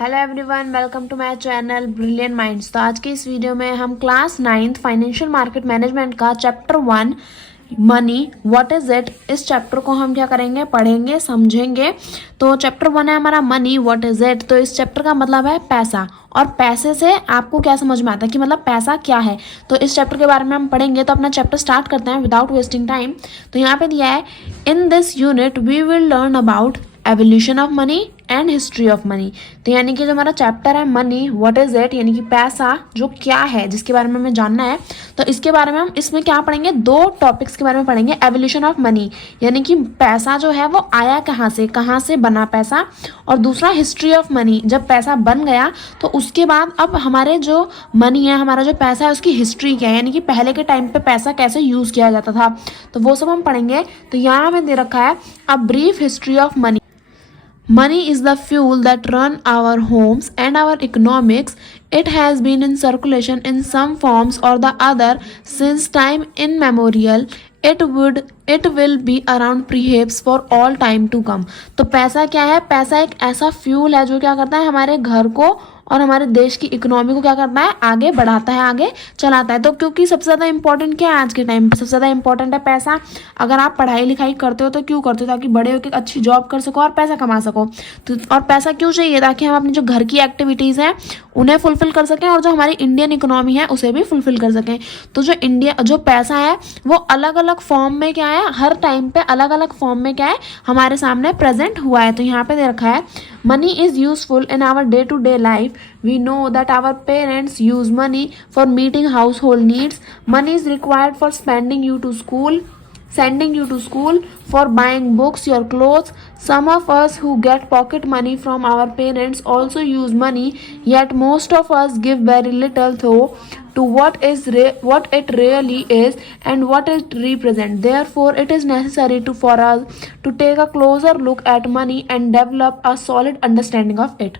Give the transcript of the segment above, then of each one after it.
Hello everyone, welcome to my channel Brilliant Minds. तो आज की इस वीडियो में हम class 9th financial market management का chapter 1 money what is it, इस चैप्टर को हम क्या करेंगे, पढ़ेंगे, समझेंगे। तो चैप्टर 1 है हमारा मनी व्हाट इज इट। तो इस चैप्टर का मतलब है पैसा, और पैसे से आपको क्या समझ में आता है कि मतलब पैसा क्या है। तो इस चैप्टर के बारे में हम पढ़ेंगे। तो अपना चैप्टर स्टार्ट करते हैं विदाउट वेस्टिंग टाइम। तो यहाँ पे दिया है, in this unit we will learn about evolution of money and history of money. तो यानी कि जो हमारा चैप्टर है मनी व्हाट इज इट, यानी कि पैसा जो क्या है, जिसके बारे में हमें जानना है। तो इसके बारे में हम इसमें क्या पढ़ेंगे, दो टॉपिक्स के बारे में पढ़ेंगे। एवोल्यूशन ऑफ मनी यानी कि पैसा जो है वो आया कहाँ से बना पैसा, और दूसरा हिस्ट्री ऑफ मनी, जब पैसा बन गया तो उसके बाद अब हमारे जो मनी है, हमारा जो पैसा है, उसकी हिस्ट्री क्या है, यानी कि पहले के टाइम पे पैसा कैसे यूज किया जाता था। तो वो सब हम पढ़ेंगे। तो यहाँ हमें दे रखा है a brief history of money. Money is the fuel that run our homes and our economics. It has been in circulation in some forms or the other since time immemorial. It will be around perhaps for all time to come. तो पैसा क्या है? पैसा एक ऐसा fuel है जो क्या करता है, हमारे घर को और हमारे देश की इकोनॉमी को क्या करता है, आगे बढ़ाता है, आगे चलाता है। तो क्योंकि सबसे ज़्यादा इंपॉर्टेंट क्या है आज के टाइम पे, सबसे ज़्यादा इंपॉर्टेंट है पैसा। अगर आप पढ़ाई लिखाई करते हो तो क्यों करते हो, ताकि बड़े होकर अच्छी जॉब कर सको और पैसा कमा सको। तो और पैसा क्यों चाहिए, ताकि हम अपनी जो घर की एक्टिविटीज़ हैं उन्हें फुलफिल कर सकें, और जो हमारी इंडियन इकोनॉमी है उसे भी फुलफिल कर सकें। तो जो पैसा है वो अलग अलग फॉर्म में क्या है, हर टाइम पे अलग अलग फॉर्म में क्या है, हमारे सामने प्रेजेंट हुआ है। तो यहाँ पे दे रखा है, money is useful in our day to day life. We know that our parents use money for meeting household needs. Money is required for sending you to school, for buying books, your clothes. Some of us who get pocket money from our parents also use money, yet most of us give very little thought to what it really is and what it represents. Therefore, it is necessary for us to take a closer look at money and develop a solid understanding of it.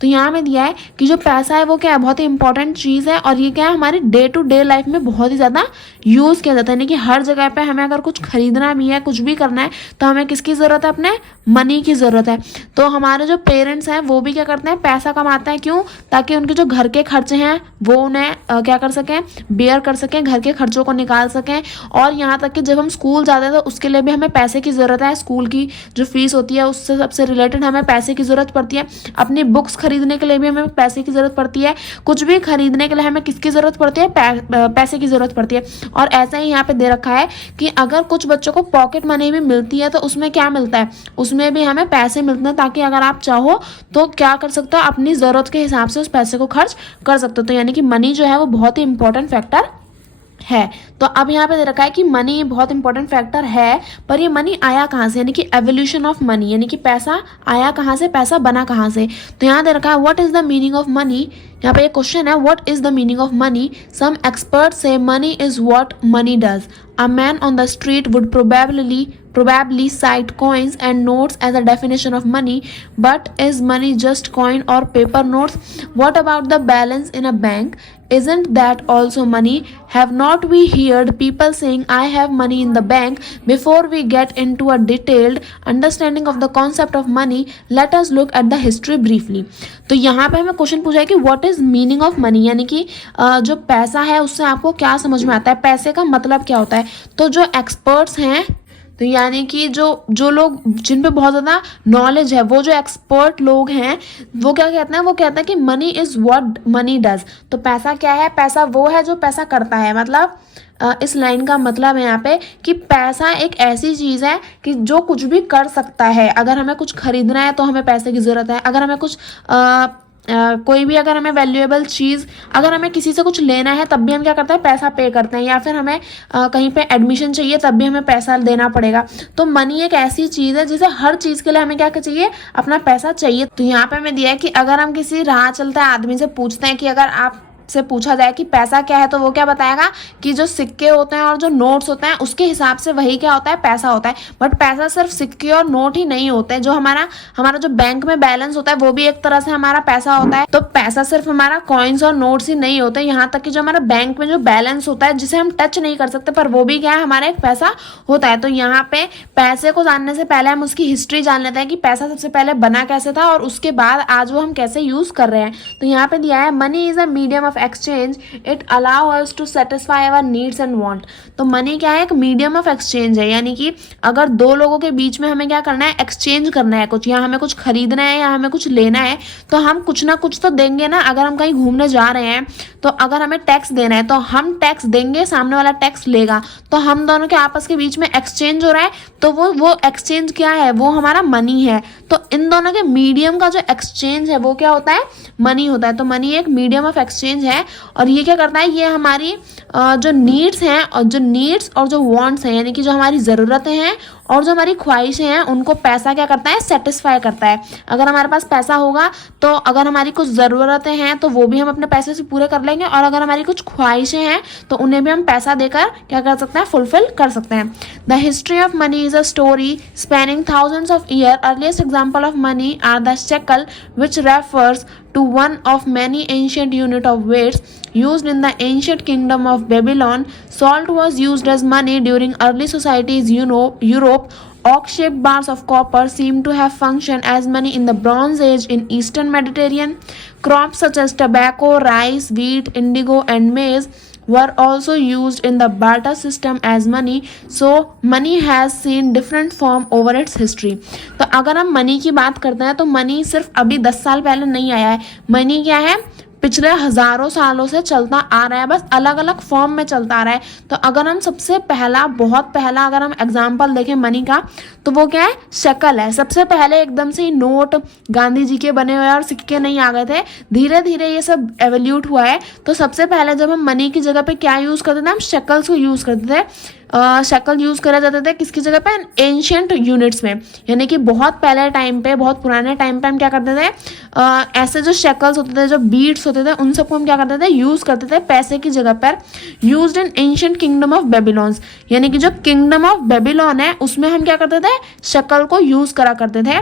तो यहाँ में दिया है कि जो पैसा है वो क्या है, बहुत ही इंपॉर्टेंट चीज़ है, और ये क्या है, हमारी डे टू डे लाइफ में बहुत ही ज़्यादा यूज़ किया जाता है। यानी कि हर जगह पे हमें अगर कुछ खरीदना भी है, कुछ भी करना है, तो हमें किसकी ज़रूरत है, अपने मनी की ज़रूरत है। तो हमारे जो पेरेंट्स हैं वो भी क्या करते हैं, पैसा कमाते हैं। क्यों? ताकि उनके जो घर के खर्चे हैं वो उन्हें क्या कर सकें, बेयर कर सकें, घर के खर्चों को निकाल सकें। और यहाँ तक कि जब हम स्कूल जाते हैं तो उसके लिए भी हमें पैसे की ज़रूरत है। स्कूल की जो फीस होती है उससे सबसे रिलेटेड हमें पैसे की ज़रूरत पड़ती है। अपनी बुक्स खरीदने के लिए भी हमें पैसे की ज़रूरत पड़ती है। कुछ भी खरीदने के लिए हमें किसकी ज़रूरत पड़ती है, पैसे की ज़रूरत पड़ती है। और ऐसा ही यहाँ पे दे रखा है कि अगर कुछ बच्चों को पॉकेट मनी भी मिलती है तो उसमें क्या मिलता है, उसमें भी हमें पैसे मिलते हैं, ताकि अगर आप चाहो तो क्या कर सकते हो, अपनी ज़रूरत के हिसाब से उस पैसे को खर्च कर सकते हो। तो यानी कि मनी जो है वो बहुत ही इंपॉर्टेंट फैक्टर है। तो अब यहाँ पे दे रखा है कि मनी बहुत इंपॉर्टेंट फैक्टर है, पर ये मनी आया कहाँ से, यानी कि एवोल्यूशन ऑफ मनी, यानी कि पैसा आया कहाँ से, पैसा बना कहाँ से। तो यहाँ दे रखा है, what is the meaning of money. यहाँ पे एक क्वेश्चन है, what is the meaning of money. Some expert से money is what money does. A man on the street would probably cite coins and notes as a definition of money, but is money just coin or paper notes? What about the balance in a bank? Isn't that also money? Have not we heard people saying I have money in the bank? Before we get into a detailed understanding of the concept of money, let us look at the history briefly. तो यहाँ पे हमें question पूछा है कि what is meaning of money, यानी कि जो पैसा है उससे आपको क्या समझ में आता है, पैसे का मतलब क्या होता है। तो जो एक्सपर्ट्स हैं, तो यानी कि जो लोग जिन पे बहुत ज़्यादा नॉलेज है, वो जो एक्सपर्ट लोग हैं वो क्या कहते हैं, वो कहते हैं कि money is what money does. तो पैसा क्या है, पैसा वो है जो पैसा करता है। मतलब इस लाइन का मतलब है यहाँ पे कि पैसा एक ऐसी चीज़ है कि जो कुछ भी कर सकता है। अगर हमें कुछ खरीदना है तो हमें पैसे की ज़रूरत है। अगर हमें कुछ कोई भी अगर हमें वैल्यूएबल चीज़, अगर हमें किसी से कुछ लेना है तब भी हम क्या करते हैं, पैसा पे करते हैं। या फिर हमें कहीं पे एडमिशन चाहिए तब भी हमें पैसा देना पड़ेगा। तो मनी एक ऐसी चीज़ है जिसे हर चीज़ के लिए हमें क्या चाहिए, अपना पैसा चाहिए। तो यहाँ पे हमें दिया है कि अगर हम किसी राह चलते आदमी से पूछते हैं कि अगर आप से पूछा जाए कि पैसा क्या है, तो वो क्या बताएगा कि जो सिक्के होते हैं और जो नोट्स होते हैं उसके हिसाब से वही क्या होता है, पैसा होता है। बट पैसा सिर्फ सिक्के और नोट ही नहीं होते, जो हमारा हमारा जो बैंक में बैलेंस होता है वो भी एक तरह से हमारा पैसा होता है। तो पैसा सिर्फ हमारा कॉइन्स और नोट्स ही नहीं होते, यहाँ तक कि जो हमारा बैंक में जो बैलेंस होता है जिसे हम टच नहीं कर सकते, पर वो भी क्या है, हमारा एक पैसा होता है। तो यहाँ पे पैसे को जानने से पहले हम उसकी हिस्ट्री जान लेते हैं कि पैसा सबसे पहले बना कैसे था और उसके बाद आज वो हम कैसे यूज कर रहे हैं। तो यहाँ पे दिया है money is a medium of exchange, it allow us to satisfy our needs and want. तो मनी क्या है, एक मीडियम ऑफ एक्सचेंज है, यानी कि अगर दो लोगों के बीच में हमें क्या करना है, एक्सचेंज करना है कुछ, या हमें कुछ खरीदना है या हमें कुछ लेना है, तो हम कुछ ना कुछ तो देंगे ना। अगर हम कहीं घूमने जा रहे हैं तो अगर हमें टैक्स देना है तो हम टैक्स देंगे, सामने वाला टैक्स लेगा, तो हम दोनों के आपस के बीच में एक्सचेंज हो रहा है। तो वो एक्सचेंज क्या है, वो हमारा मनी है। तो इन दोनों के मीडियम का जो एक्सचेंज है वो क्या होता है, मनी होता है। तो मनी एक मीडियम ऑफ एक्सचेंज है और ये क्या करता है, ये हमारी जो नीड्स हैं और जो वांट्स हैं, यानी कि जो हमारी ज़रूरतें हैं और जो हमारी ख्वाहिशें हैं, उनको पैसा क्या करता है, सेटिस्फाई करता है। अगर हमारे पास पैसा होगा तो अगर हमारी कुछ ज़रूरतें हैं तो वो भी हम अपने पैसे से पूरे कर लेंगे, और अगर हमारी कुछ ख्वाहिशें हैं तो उन्हें भी हम पैसा देकर क्या कर सकते हैं, फुलफिल कर सकते हैं। The history of money is a story spanning thousands of year. Earliest example of money are the shekel, which refers to one of many ancient unit of weights used in the ancient kingdom of Babylon. Salt was used as money during early societies Europe. Ox-shaped bars of copper seem to have functioned as money in the Bronze Age in Eastern Mediterranean. Crops such as tobacco, rice, wheat, indigo, and maize were also used in the barter system as money. So money has seen different form over its history. तो अगर हम money की बात करते हैं तो money सिर्फ अभी 10 साल पहले नहीं आया है। मनी क्या है, पिछले हजारों सालों से चलता आ रहा है, बस अलग अलग फॉर्म में चलता आ रहा है। तो अगर हम सबसे पहला, बहुत पहला अगर हम एग्जाम्पल देखें मनी का, तो वो क्या है, शक्ल है। सबसे पहले एकदम से ही नोट गांधी जी के बने हुए और सिक्के नहीं आ गए थे, धीरे धीरे ये सब एवोल्यूट हुआ है। तो सबसे पहले जब हम मनी की जगह पे क्या यूज करते थे, हम शक्ल्स को यूज करते थे। शक्ल यूज करा जाते थे किसकी जगह पे, एंशियंट यूनिट्स में, यानी कि बहुत पहले टाइम पे, बहुत पुराने टाइम पे हम क्या करते थे, ऐसे जो शक्ल्स होते थे, जो बीट्स होते थे, उन सबको हम क्या करते थे, यूज करते थे पैसे की जगह पर। Used in ancient kingdom of Babylons, यानी कि जो किंगडम ऑफ बेबीलोन है उसमें हम क्या करते थे, शक्ल को यूज करा करते थे।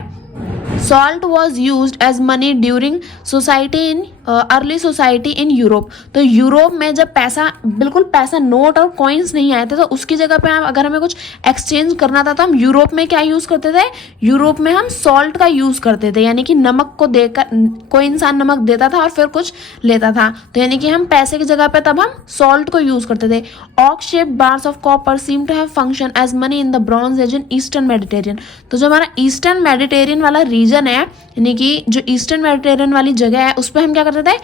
Salt was used as money during society in early society in Europe. तो यूरोप में जब पैसा, बिल्कुल पैसा, नोट और कॉइन्स नहीं आए थे, तो उसकी जगह पे हम अगर हमें कुछ एक्सचेंज करना था तो हम यूरोप में क्या यूज़ करते थे, यूरोप में हम सॉल्ट का यूज़ करते थे, यानी कि नमक को देकर कोई इंसान नमक देता था और फिर कुछ लेता था। तो यानी कि हम पैसे की जगह पे तब हम सॉल्ट को यूज़ करते थे। Ox shape bars of copper seem to have function as money in the Bronze Age in eastern Mediterranean. तो जो हमारा ईस्टर्न मेडिटेरियन वाला रीजन है, यानी कि जो ईस्टर्न मेडिटेरियन वाली जगह है, उस पर हम क्या करते थे,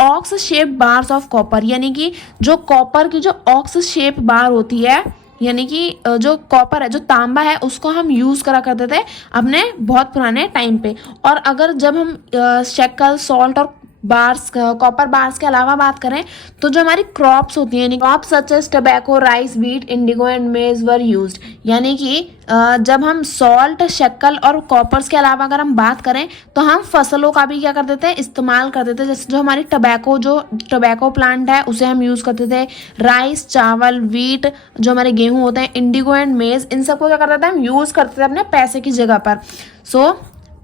ox shape bars of copper, यानी कि जो कॉपर की जो ऑक्स शेप बार होती है, यानी कि जो कॉपर है, जो तांबा है, उसको हम यूज़ करा करते थे अपने बहुत पुराने टाइम पे। और अगर जब हम शेकल, सॉल्ट और बार्स, कॉपर बार्स के अलावा बात करें तो जो हमारी क्रॉप्स होती हैं, crops such as tobacco, rice, wheat, indigo and maize were used. यानी कि जब हम सॉल्ट, शक्ल और कॉपर्स के अलावा अगर हम बात करें तो हम फसलों का भी क्या करते थे, इस्तेमाल करते थे। जैसे जो हमारी टबैको प्लांट है उसे हम यूज़ करते थे। राइस, चावल, व्हीट, जो हमारे गेहूँ होते हैं, इंडिगो एंड मेज, इन सबको क्या करते थे, हम यूज़ करते थे अपने पैसे की जगह पर। सो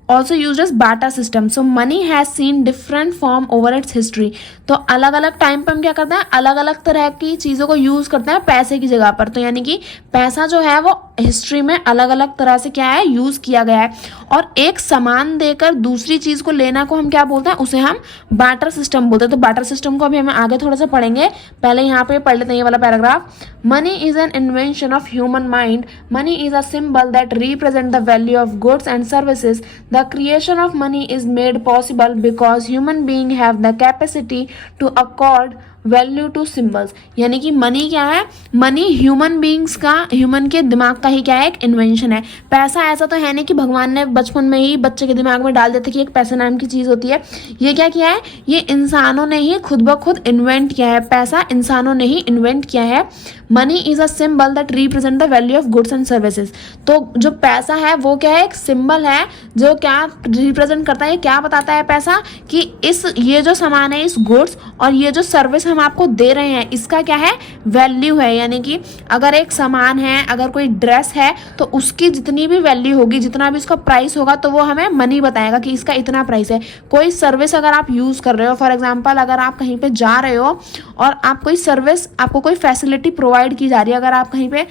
also used as barter system. So money has seen different form over its history. तो अलग अलग टाइम पे हम क्या करते हैं, अलग अलग तरह की चीज़ों को यूज़ करते हैं पैसे की जगह पर। तो यानी कि पैसा जो है वो हिस्ट्री में अलग अलग तरह से क्या है, यूज़ किया गया है। और एक सामान देकर दूसरी चीज़ को लेना को हम क्या बोलते हैं, उसे हम बार्टर सिस्टम बोलते हैं। तो बार्टर सिस्टम को अभी हम आगे थोड़ा सा पढ़ेंगे, पहले यहाँ पे पढ़ लेते हैं ये वाला paragraph. Money is an invention of human mind. Money is a symbol that represent the value of goods and services. The creation of money is made possible because human beings have the capacity to accord value to symbols. यानी कि money क्या है, money human beings का, human के दिमाग का ही क्या है, एक इन्वेंशन है। पैसा ऐसा तो है नहीं कि भगवान ने बचपन में ही बच्चे के दिमाग में डाल देते कि एक पैसा नाम की चीज़ होती है। ये क्या किया है, ये इंसानों ने ही खुद ब खुद इन्वेंट किया है। पैसा इंसानों ने ही इन्वेंट किया है। Money is a symbol that represent the value of goods and services. तो जो पैसा है वो क्या है, एक सिंबल है जो क्या रिप्रेजेंट करता है, क्या बताता है पैसा कि ये जो सामान है, इस गुड्स और ये जो सर्विस हम आपको दे रहे हैं, इसका क्या है, वैल्यू है। यानी कि अगर एक सामान है, अगर कोई ड्रेस है, तो उसकी जितनी भी वैल्यू होगी, जितना भी उसका प्राइस होगा, तो वो हमें मनी बताएगा कि इसका इतना प्राइस है। कोई सर्विस अगर आप यूज़ कर रहे हो, फॉर एग्जांपल अगर आप कहीं पे जा रहे हो और आप कोई सर्विस, आपको कोई फैसिलिटी प्रोवाइड की जा रही है, अगर आप कहीं पे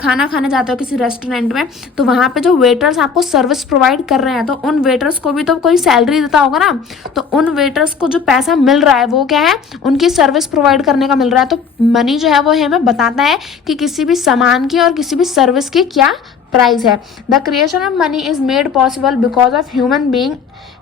खाना खाने जाते हो किसी रेस्टोरेंट में, तो वहाँ पे जो वेटर्स आपको सर्विस प्रोवाइड कर रहे हैं, तो उन वेटर्स को भी तो कोई सैलरी देता होगा ना। तो उन वेटर्स को जो पैसा मिल रहा है वो क्या है, उनकी सर्विस प्रोवाइड करने का मिल रहा है। तो मनी जो है वो हमें बताता है कि किसी भी सामान की और किसी भी सर्विस की क्या प्राइस है। The creation of money is made possible because of human being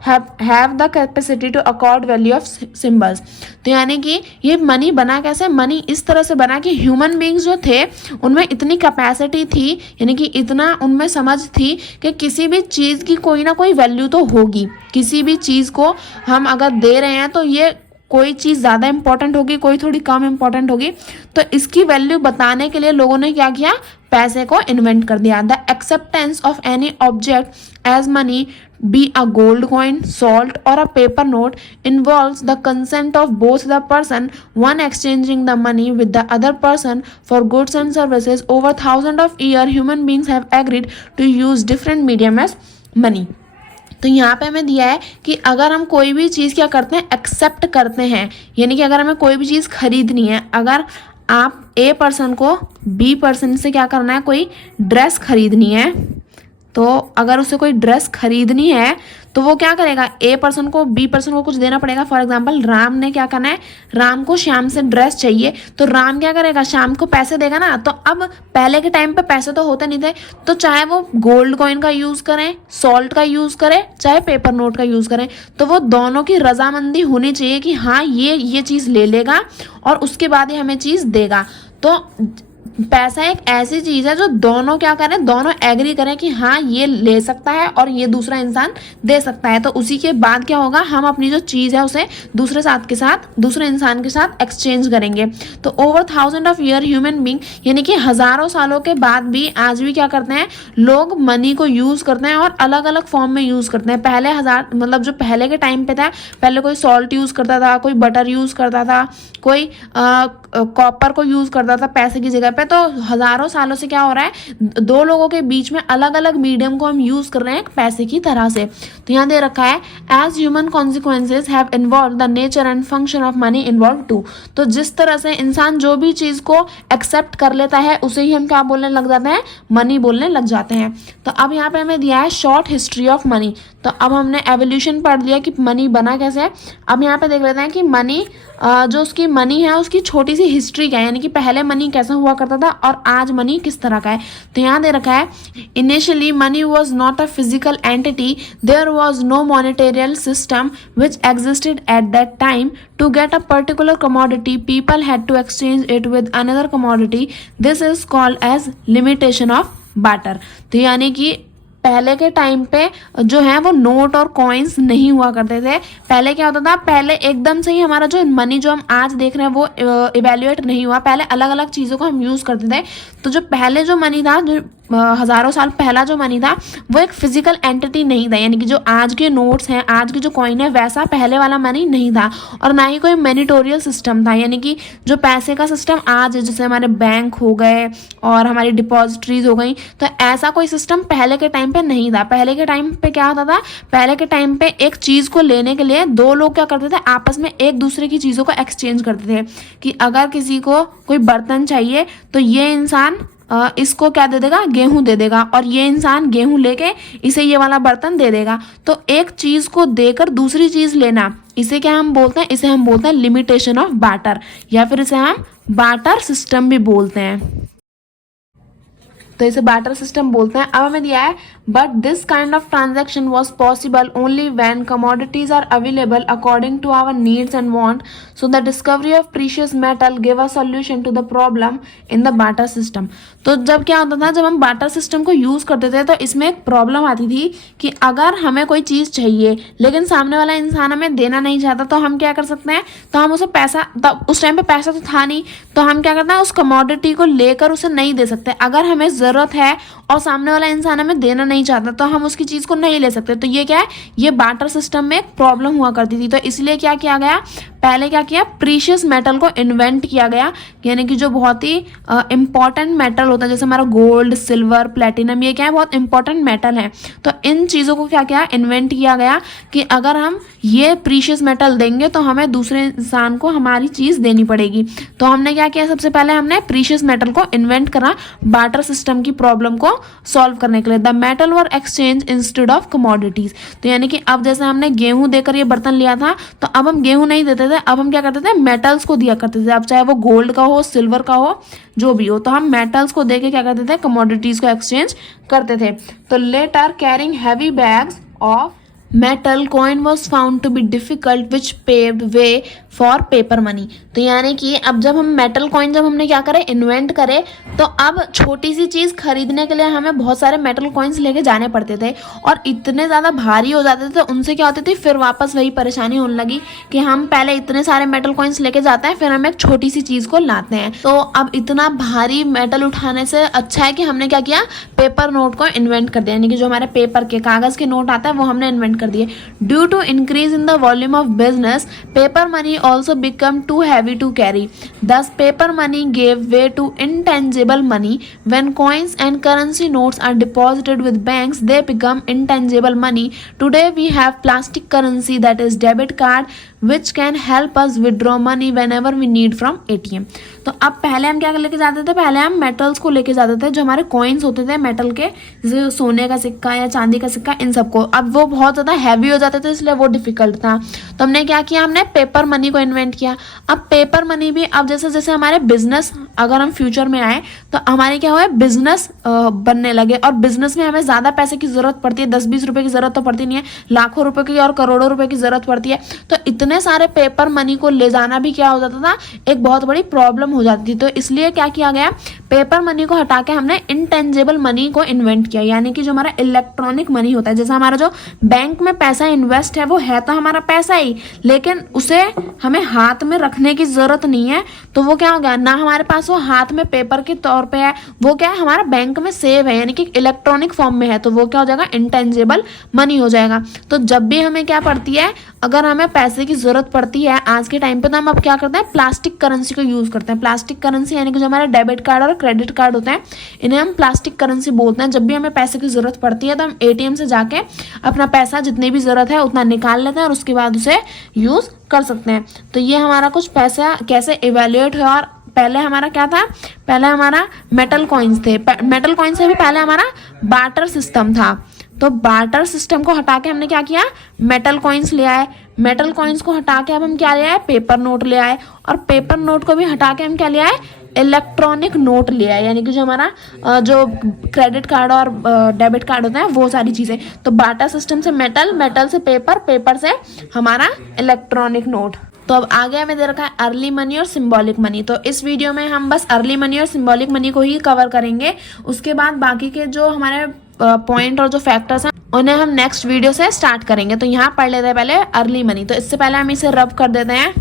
have the capacity to accord value of symbols. तो यानी कि ये मनी बना कैसे, मनी इस तरह से बना कि ह्यूमन बीइंग्स जो थे उनमें इतनी कैपेसिटी थी, यानी कि इतना उनमें समझ थी कि किसी भी चीज़ की कोई ना कोई वैल्यू तो होगी। किसी भी चीज़ को हम अगर दे रहे हैं तो ये कोई चीज़ ज़्यादा इंपॉर्टेंट होगी, कोई थोड़ी कम इंपॉर्टेंट होगी। तो इसकी वैल्यू बताने के लिए लोगों ने क्या किया, पैसे को इन्वेंट कर दिया। The acceptance of any object as money, be a gold coin, salt or a paper note, involves the consent of both the person one exchanging the money with the other person for goods and services. Over thousands of years human beings have agreed to use different medium as money. तो यहाँ पे हमें दिया है कि अगर हम कोई भी चीज़ क्या करते हैं, एक्सेप्ट करते हैं, यानी कि अगर हमें कोई भी चीज़ खरीदनी है, अगर आप ए पर्सन को बी पर्सन से क्या करना है, कोई ड्रेस खरीदनी है, तो अगर उसे कोई ड्रेस खरीदनी है तो वो क्या करेगा, ए पर्सन को बी पर्सन को कुछ देना पड़ेगा। फॉर एग्जांपल राम ने क्या करना है, राम को श्याम से ड्रेस चाहिए, तो राम क्या करेगा, श्याम को पैसे देगा ना। तो अब पहले के टाइम पे पैसे तो होते नहीं थे, तो चाहे वो गोल्ड कॉइन का यूज़ करें, सॉल्ट का यूज़ करें, चाहे पेपर नोट का यूज़ करें, तो वो दोनों की रजामंदी होनी चाहिए कि हाँ ये चीज़ ले लेगा और उसके बाद ही हमें चीज़ देगा। तो पैसा एक ऐसी चीज़ है जो दोनों क्या करें, दोनों एग्री करें कि हाँ ये ले सकता है और ये दूसरा इंसान दे सकता है। तो उसी के बाद क्या होगा, हम अपनी जो चीज़ है उसे दूसरे इंसान के साथ एक्सचेंज करेंगे। तो over thousand of year human being, यानी कि हज़ारों सालों के बाद भी आज भी क्या करते हैं, लोग मनी को यूज़ करते हैं और अलग अलग फॉर्म में यूज़ करते हैं। पहले मतलब जो पहले के टाइम पे था, पहले कोई सॉल्ट यूज़ करता था, कोई बटर यूज़ करता था, कोई कॉपर को यूज़ करता था पैसे की जगह पे। तो हज़ारों सालों से क्या हो रहा है, दो लोगों के बीच में अलग अलग मीडियम को हम यूज़ कर रहे हैं पैसे की तरह से। तो यहाँ दे रखा है as human consequences have involve the nature and function of money involve too. तो जिस तरह से इंसान जो भी चीज़ को एक्सेप्ट कर लेता है उसे ही हम क्या बोलने लग जाते हैं, मनी बोलने लग जाते हैं। तो अब यहाँ पे हमें दिया है शॉर्ट हिस्ट्री ऑफ मनी। तो अब हमने एवोल्यूशन पढ़ लिया कि मनी बना कैसे है। अब यहाँ पे देख लेते हैं कि मनी जो उसकी मनी है उसकी छोटी सी हिस्ट्री क्या है, यानी कि पहले मनी कैसा हुआ करता था और आज मनी किस तरह का है। तो यहाँ दे रखा है initially money was not a physical entity, there was no monetary system which existed at that time. To get a particular commodity people had to exchange it with another commodity, this is called as limitation of barter. तो यानी कि पहले के time पे जो है वो note और कॉइन्स नहीं हुआ करते थे। पहले क्या होता था, पहले एकदम से ही हमारा जो मनी जो हम आज देख रहे हैं वो इवेल्युएट नहीं हुआ, पहले अलग अलग चीज़ों को हम यूज़ करते थे। तो जो पहले जो मनी था, जो हज़ारों साल पहला जो मनी था वो एक फिजिकल एंटिटी नहीं था, यानी कि जो आज के नोट्स हैं, आज की जो कॉइन है, वैसा पहले वाला मनी नहीं था। और ना ही कोई मैनिटोरियल सिस्टम था, यानी कि जो पैसे का सिस्टम आज है, जैसे हमारे बैंक हो गए और हमारी डिपॉजिटरीज हो गई, तो ऐसा कोई सिस्टम पहले के टाइम पे नहीं था। पहले के टाइम पे क्या होता था, पहले के टाइम पे एक चीज़ को लेने के लिए दो लोग क्या करते थे, आपस में एक दूसरे की चीज़ों को एक्सचेंज करते थे। कि अगर किसी को कोई बर्तन चाहिए तो ये इंसान इसको क्या दे देगा, गेहूं दे देगा, और ये इंसान गेहूं लेके इसे ये वाला बर्तन दे देगा। तो एक चीज़ को देकर दूसरी चीज़ लेना, इसे क्या हम बोलते हैं, इसे हम बोलते हैं लिमिटेशन ऑफ बार्टर, या फिर इसे हम बार्टर सिस्टम भी बोलते हैं। तो इसे बार्टर सिस्टम बोलते हैं। अब हमें दिया है but this kind of transaction was possible only when commodities are available according to our needs and want, so the discovery of precious metal give a solution to the problem in the barter system. तो जब क्या होता था, जब हम barter system को use करते थे तो इसमें एक प्रॉब्लम आती थी कि अगर हमें कोई चीज चाहिए लेकिन सामने वाला इंसान हमें देना नहीं चाहता तो हम क्या कर सकते हैं, तो हम उसे पैसा, उस टाइम पे पैसा तो था नहीं, तो हम क्या करते हैं उस कमोडिटी को लेकर उसे नहीं दे सकते। अगर हमें जरूरत है और सामने वाला इंसान हमें देना नहीं चाहता तो हम उसकी चीज को नहीं ले सकते। तो ये क्या है, ये बार्टर सिस्टम में एक प्रॉब्लम हुआ करती थी। तो इसलिए क्या किया गया, पहले क्या किया, प्रीशियस मेटल को इन्वेंट किया गया, यानी कि जो बहुत ही इंपॉर्टेंट मेटल होता है जैसे हमारा गोल्ड, सिल्वर, प्लेटिनम, ये क्या है, बहुत इंपॉर्टेंट मेटल है। तो इन चीज़ों को क्या किया, इन्वेंट किया गया कि अगर हम ये प्रीशियस मेटल देंगे तो हमें दूसरे इंसान को हमारी चीज़ देनी पड़ेगी। तो हमने क्या किया, सबसे पहले हमने प्रीशियस मेटल को इन्वेंट करा बार्टर सिस्टम की प्रॉब्लम को सॉल्व करने के लिए। The metal were exchange instead of commodities. तो यानी कि अब जैसे हमने गेहूं देकर ये बर्तन लिया था तो अब हम गेहूं नहीं देते थे, अब हम क्या करते थे, मेटल्स को दिया करते थे। अब चाहे वो गोल्ड का हो, सिल्वर का हो, जो भी हो, तो हम मेटल्स को देके क्या करते थे, कमोडिटीज को एक्सचेंज करते थे। तो later carrying heavy bags of metal coin was found to be difficult which paved way for paper money. तो यानी कि अब जब हम मेटल कॉइन जब हमने क्या करे, इन्वेंट करे, तो अब छोटी सी चीज़ खरीदने के लिए हमें बहुत सारे मेटल कॉइन्स लेके जाने पड़ते थे और इतने ज़्यादा भारी हो जाते थे, उनसे क्या होती थी, फिर वापस वही परेशानी होने लगी कि हम पहले इतने सारे मेटल कॉइन्स लेके जाते हैं, फिर हम एक छोटी सी चीज़ को लाते हैं। तो अब इतना भारी मेटल उठाने से अच्छा है कि हमने क्या किया, पेपर नोट को इन्वेंट कर दिया, यानी कि जो हमारे पेपर के, कागज़ के नोट आता है वो हमने इन्वेंट कर दिए। Due to increase in the volume of business paper money also become too heavy to carry. Thus, paper money gave way to intangible money. When coins and currency notes are deposited with banks, they become intangible money. Today, we have plastic currency that is debit card, which can help us withdraw money whenever we need from ATM. तो अब पहले हम क्या लेके जाते थे, पहले हम मेटल्स को लेके जाते थे, जो हमारे कॉइन्स होते थे मेटल के, जैसे सोने का सिक्का या चांदी का सिक्का, इन सबको। अब वो बहुत ज़्यादा हैवी हो जाते थे, इसलिए वो डिफिकल्ट था। तो हमने क्या किया, हमने पेपर मनी को इन्वेंट किया। अब पेपर मनी भी, अब जैसे जैसे हमारे बिजनेस, अगर हम फ्यूचर में आए तो हमारे क्या हुआ, बिजनेस बनने लगे और बिजनेस में हमें ज़्यादा पैसे की ज़रूरत पड़ती है। 10-20 रुपए की ज़रूरत तो पड़ती नहीं है, लाखों रुपए की और करोड़ों रुपए की ज़रूरत पड़ती है। तो इतने सारे पेपर मनी को ले जाना भी क्या हो जाता था, एक बहुत बड़ी प्रॉब्लम हो जाती थी। तो इसलिए क्या किया गया, पेपर मनी को हटा के हमने इंटेंजिबल मनी को इन्वेंट किया, यानी कि जो हमारा इलेक्ट्रॉनिक मनी होता है। जैसे हमारा जो बैंक में पैसा इन्वेस्ट है वो है तो हमारा पैसा ही, लेकिन उसे हमें हाथ में रखने की जरूरत नहीं है। तो वो क्या हो गया, ना हमारे पास वो हाथ में पेपर के तौर पे है, वो क्या है, हमारा बैंक में सेव है, यानी कि इलेक्ट्रॉनिक फॉर्म में है। तो वो क्या हो जाएगा, इंटेंजिबल मनी हो जाएगा। तो जब भी हमें क्या पड़ती है, अगर हमें पैसे की जरूरत पड़ती है आज के टाइम पे, तो हम अब क्या करते हैं, प्लास्टिक करेंसी को यूज करते हैं। प्लास्टिक करेंसी यानी कि जो हमारे डेबिट कार्ड और क्रेडिट कार्ड होते हैं, इन्हें हम प्लास्टिक करेंसी बोलते हैं। जब भी हमें पैसे की जरूरत पड़ती है तो हम एटीएम से जाके अपना पैसा जितनी भी जरूरत है उतना निकाल लेते हैं और उसके बाद उसे यूज कर सकते हैं। तो ये हमारा कुछ पैसा कैसे इवेल्युएट हुआ। और पहले हमारा क्या था, पहले हमारा मेटल कॉइन्स थे, मेटल कॉइन्स से भी पहले हमारा बार्टर सिस्टम था। तो बार्टर सिस्टम को हटा के हमने क्या किया, मेटल कॉइन्स ले आए। मेटल कॉइन्स को हटा के अब हम क्या ले आए, पेपर नोट ले आए। और पेपर नोट को भी हटा के हम क्या ले आए, इलेक्ट्रॉनिक नोट ले आए, यानी कि जो हमारा जो क्रेडिट कार्ड और डेबिट कार्ड होता है वो सारी चीज़ें। तो बार्टर सिस्टम से मेटल, मेटल से पेपर, पेपर से हमारा इलेक्ट्रॉनिक नोट। तो अब आगे हमें दे रखा है अर्ली मनी और सिंबॉलिक मनी। तो इस वीडियो में हम बस अर्ली मनी और सिंबॉलिक मनी को ही कवर करेंगे। उसके बाद बाकी के जो हमारे पॉइंट और जो फैक्टर्स हैं उन्हें हम नेक्स्ट वीडियो से स्टार्ट करेंगे। तो यहाँ पढ़ लेते हैं पहले अर्ली मनी। तो इससे पहले हम इसे रब कर देते हैं।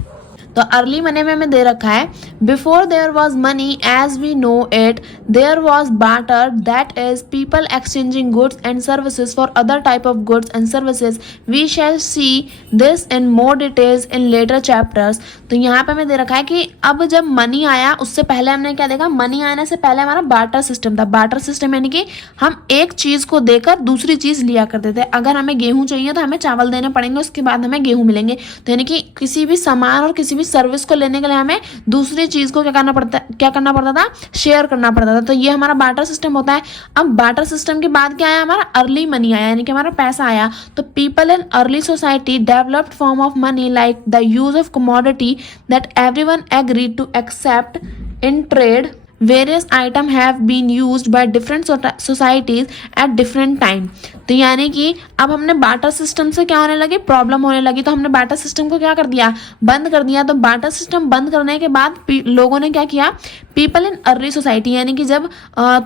तो अर्ली मनी में हमें दे रखा है, before there was money as we know it there was barter, that is people exchanging goods and services for other type of goods and services. We shall see this in more details in later chapters. तो यहाँ पे हमें दे रखा है कि अब जब मनी आया उससे पहले हमने क्या देखा, मनी आने से पहले हमारा बार्टर सिस्टम था। बार्टर सिस्टम यानी कि हम एक चीज को देकर दूसरी चीज लिया करते थे। अगर हमें गेहूं चाहिए तो हमें चावल देने पड़ेंगे, उसके बाद हमें गेहूं मिलेंगे। तो यानी कि किसी भी सामान और किसी भी सर्विस को लेने के लिए हमें दूसरी चीज को क्या करना पड़ता था, शेयर करना पड़ता था। तो ये हमारा बार्टर सिस्टम होता है। अब बार्टर सिस्टम के बाद क्या आया, हमारा अर्ली मनी आया, यानी कि हमारा पैसा आया। तो people in early society developed form of money like the use of commodity that everyone agreed to accept in trade various item have been used by different societies at different time. तो यानी कि अब हमने barter system से क्या होने लगी, problem होने लगी, तो हमने बार्टर सिस्टम को क्या कर दिया, बंद कर दिया। तो बार्टर सिस्टम बंद करने के बाद लोगों ने क्या किया, पीपल इन अर्ली सोसाइटी, यानी कि जब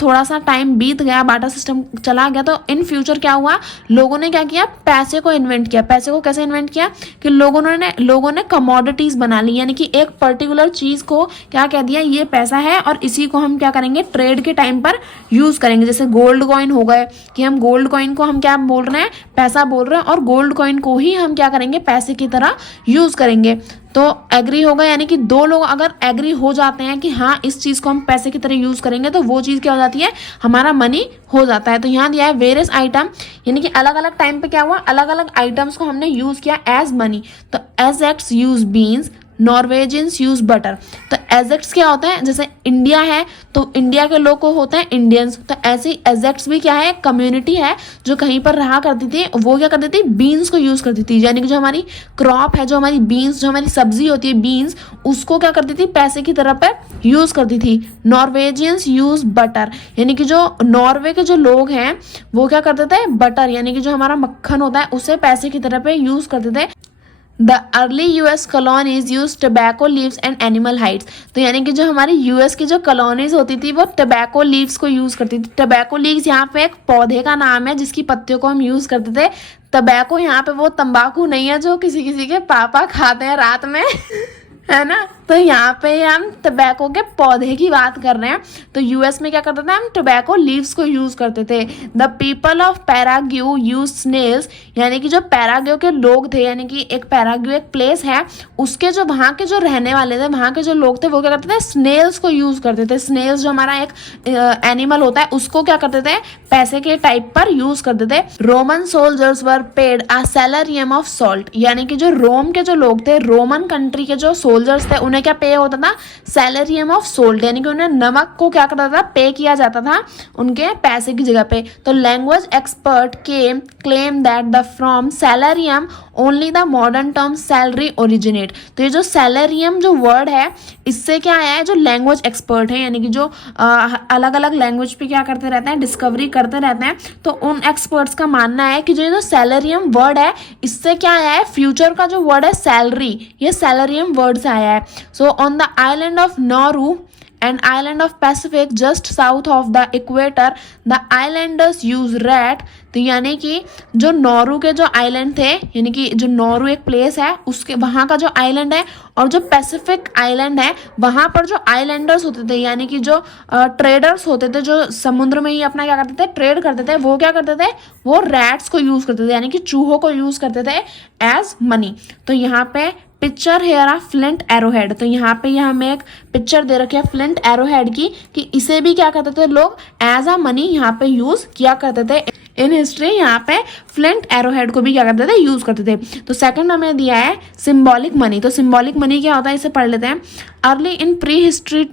थोड़ा सा टाइम बीत गया, बार्टर सिस्टम चला गया, तो इन फ्यूचर क्या हुआ, लोगों ने क्या किया, पैसे को इन्वेंट किया। पैसे को कैसे इन्वेंट किया कि लोगों ने कमोडिटीज बना ली, यानी कि एक पर्टिकुलर चीज को क्या कह दिया, ये पैसा है और इसी को हम क्या करेंगे, ट्रेड के टाइम पर यूज करेंगे। जैसे गोल्ड कॉइन हो गए कि हम गोल्ड कॉइन को हम क्या बोल रहे हैं, पैसा बोल रहे हैं, और गोल्ड कॉइन को ही हम क्या करेंगे, पैसे की तरह यूज करेंगे। तो एग्री होगा, यानी कि दो लोग अगर एग्री हो जाते हैं कि हाँ इस चीज को हम पैसे की तरह यूज करेंगे, तो वो चीज क्या हो जाती है, हमारा मनी हो जाता है। तो यहाँ दिया है वेरियस आइटम, यानी कि अलग अलग टाइम पे क्या हुआ, अलग अलग आइटम्स को हमने यूज किया एज मनी। तो एजेक्ट्स use beans, Norwegians use butter. तो एजेक्ट्स क्या होता है, जैसे इंडिया है तो इंडिया के लोग को होते हैं इंडियंस, तो ऐसे ही एजेक्ट्स भी क्या है, कम्युनिटी है जो कहीं पर रहा करती थी, वो क्या करती थी, बीन्स को यूज करती थी। यानी कि जो हमारी क्रॉप है, जो हमारी बीन्स, जो हमारी सब्जी होती है बीन्स, उसको क्या करती थी, पैसे की तरह पर यूज करती थी। नॉर्वेजियंस यूज बटर, यानी कि जो नॉर्वे के जो लोग हैं वो क्या करते थे, बटर यानी कि जो हमारा मक्खन होता है उसे पैसे की तरह पे यूज करते थे। The early US colonies use tobacco leaves and animal hides. तो यानी कि जो हमारी यूएस की जो कॉलोनीज होती थी वो टबैको लीव्स को यूज करती थी। टबैको लीव्स यहाँ पे एक पौधे का नाम है जिसकी पत्तियों को हम यूज करते थे। टबैको यहाँ पे वो तंबाकू नहीं है जो किसी किसी के पापा खाते हैं रात में है ना। तो यहाँ पे हम टबैको के पौधे की बात कर रहे हैं। तो यूएस में क्या करते थे, हम टबैको लीव्स को यूज करते थे। The people of Paraguay use snails, यानी कि जो पैराग्यू के लोग थे, यानी कि एक पैराग्यू एक प्लेस है, उसके जो वहाँ के जो रहने वाले थे, वहाँ के जो लोग थे वो क्या करते थे, स्नेल्स को यूज करते थे। स्नेल्स जो हमारा एक एनिमल होता है उसको क्या करते थे, पैसे के टाइप पर यूज करते थे। Roman soldiers were paid a salarium of salt, यानी कि जो रोम के जो लोग थे, रोमन कंट्री के जो सोल्जर्स थे, उन्हें क्या पे होता था, सैलरियम ऑफ सोल्ट, यानी कि उन्हें नमक को क्या करता था, पे किया जाता था उनके पैसे की जगह पे। तो language expert claim that the from salarium only the modern term salary originate. तो ये जो सैलरियम जो वर्ड है इससे क्या आया है, जो लैंग्वेज एक्सपर्ट है, यानी कि जो अलग अलग लैंग्वेज पे क्या करते रहते हैं, डिस्कवरी करते रहते हैं, तो उन एक्सपर्ट्स का मानना है कि जो सैलरियम वर्ड है इससे क्या आया है, फ्यूचर का जो वर्ड है सैलरी, ये सैलरियम वर्ड से आया है। So on the island of Nauru and island of Pacific just south of the equator the islanders use rat। तो यानी कि जो नौरू के जो आइलैंड थे, यानी कि जो नौरू एक प्लेस है उसके वहाँ का जो आइलैंड है और जो पैसिफिक आइलैंड है वहाँ पर जो आइलैंडर्स होते थे, यानी कि जो ट्रेडर्स होते थे, जो समुद्र में ही अपना क्या करते थे, ट्रेड करते थे, वो क्या करते थे, वो रैट्स को यूज करते थे, यानी कि चूहों को यूज करते थे एज मनी। तो यहाँ पे picture here a flint arrowhead. तो यहाँ पे हमें एक पिक्चर दे रखी है फ्लिंट एरोहेड की, कि इसे भी क्या करते थे लोग एज अ मनी यहाँ पे यूज किया करते थे। इन हिस्ट्री यहाँ पे फ्लिंट एरोहेड को भी क्या करते थे, यूज करते थे। तो सेकंड हमें दिया है सिंबॉलिक मनी। तो सिंबॉलिक मनी क्या होता है, इसे पढ़ लेते हैं। Early in pre history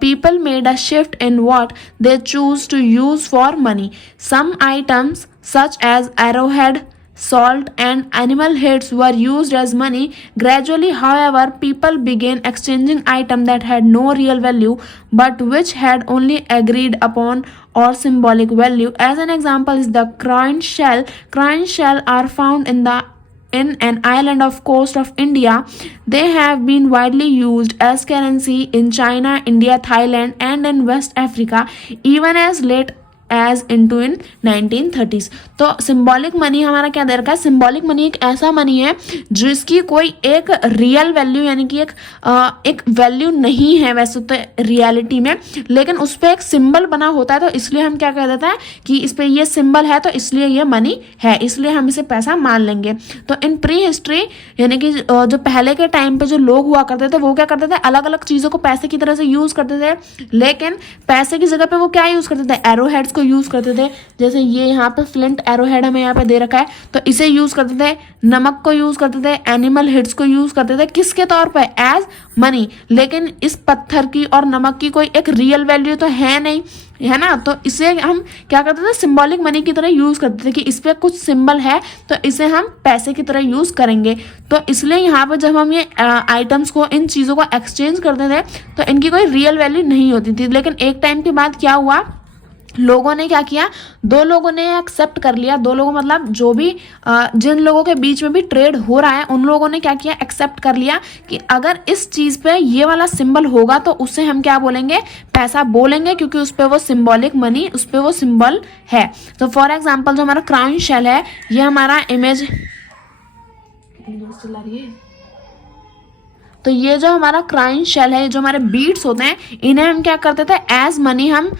people made a shift in what they choose to use for money. Some items such as arrowhead, salt and animal heads were used as money. Gradually, however, people began exchanging items that had no real value but which had only agreed upon or symbolic value. As an example is the coin shell. Coin shell are found in an island of coast of India. They have been widely used as currency in China, India, Thailand and in West Africa even as late as into in 1930s। तो symbolic money हमारा क्या दे रखा है, symbolic money एक ऐसा money है जिसकी कोई एक रियल वैल्यू, यानी कि एक वैल्यू नहीं है वैसे तो रियलिटी में, लेकिन उस पर एक सिंबल बना होता है, तो इसलिए हम क्या कह देते हैं कि इस पर ये सिंबल है तो इसलिए ये मनी है, इसलिए हम इसे पैसा मान लेंगे। तो इन प्री हिस्ट्री यानी कि जो पहले के टाइम पे जो लोग हुआ करते थे वो क्या करते थे, अलग अलग चीज़ों को पैसे की तरह से यूज़ करते थे, लेकिन पैसे की जगह पे वो क्या यूज़ करते थे, एरोहेड्स को यूज़ करते थे, जैसे ये यहाँ पे फ्लिंट एरोहेड हमें यहाँ पे दे रखा है, तो इसे यूज़ करते थे। नमक को यूज़ करते थे, एनिमल हिट्स को यूज़ करते थे, किसके तौर पे? As money. लेकिन इस पत्थर की और नमक की कोई एक रियल वैल्यू तो है नहीं, है ना, तो इसे हम क्या करते थे? सिंबॉलिक मनी की तरह यूज़ करते थे कि इस पर कुछ सिंबल है तो इसे हम पैसे की तरह यूज़ करेंगे। तो इसलिए यहाँ पर जब हम ये आइटम्स को, इन चीज़ों को एक्सचेंज करते थे तो इनकी कोई रियल वैल्यू नहीं होती थी। लेकिन एक टाइम के बाद क्या हुआ, लोगों ने क्या किया, दो लोगों ने एक्सेप्ट कर लिया, दो लोगों मतलब जो भी जिन लोगों के बीच में भी ट्रेड हो रहा है उन लोगों ने क्या किया, एक्सेप्ट कर लिया कि अगर इस चीज़ पे ये वाला सिंबल होगा तो उससे हम क्या बोलेंगे, पैसा बोलेंगे, क्योंकि उस पर वो सिंबॉलिक मनी, उस पर वो सिंबल है। तो फॉर एग्जाम्पल जो हमारा क्राउन शेल है, ये हमारा इमेज, तो ये जो हमारा क्राउन शेल है, जो हमारे बीड्स होते हैं, इन्हें हम क्या करते थे, एज मनी हम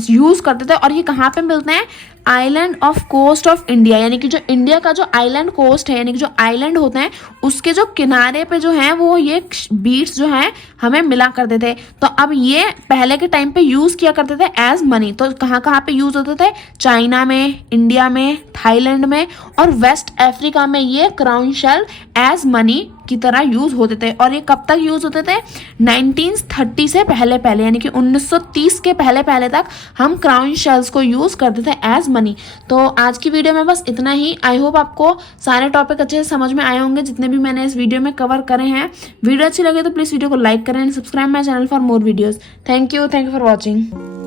यूज़ करते थे। और ये कहाँ पे मिलते हैं? Island off coast of India, यानी कि जो इंडिया का जो आइलैंड कोस्ट है, यानी कि जो आइलैंड होते हैं उसके जो किनारे पे जो है वो ये बीड्स जो हैं हमें मिला करते थे। तो अब ये पहले के टाइम पे यूज़ किया करते थे एज मनी। तो कहाँ कहाँ पे यूज़ होते थे? चाइना में, इंडिया में, थाईलैंड में और वेस्ट अफ्रीका में ये क्राउन शेल एज मनी की तरह यूज़ होते थे। और ये कब तक यूज़ होते थे? 1930 से पहले पहले, यानी कि 1930 के पहले पहले तक हम क्राउन शेल्स को यूज़ करते थे एज मनी। तो आज की वीडियो में बस इतना ही। आई होप आपको सारे टॉपिक अच्छे से समझ में आए होंगे जितने भी मैंने इस वीडियो में कवर करे हैं। वीडियो अच्छी लगे तो प्लीज़ वीडियो को लाइक करें and subscribe my channel for more videos. Thank you for watching.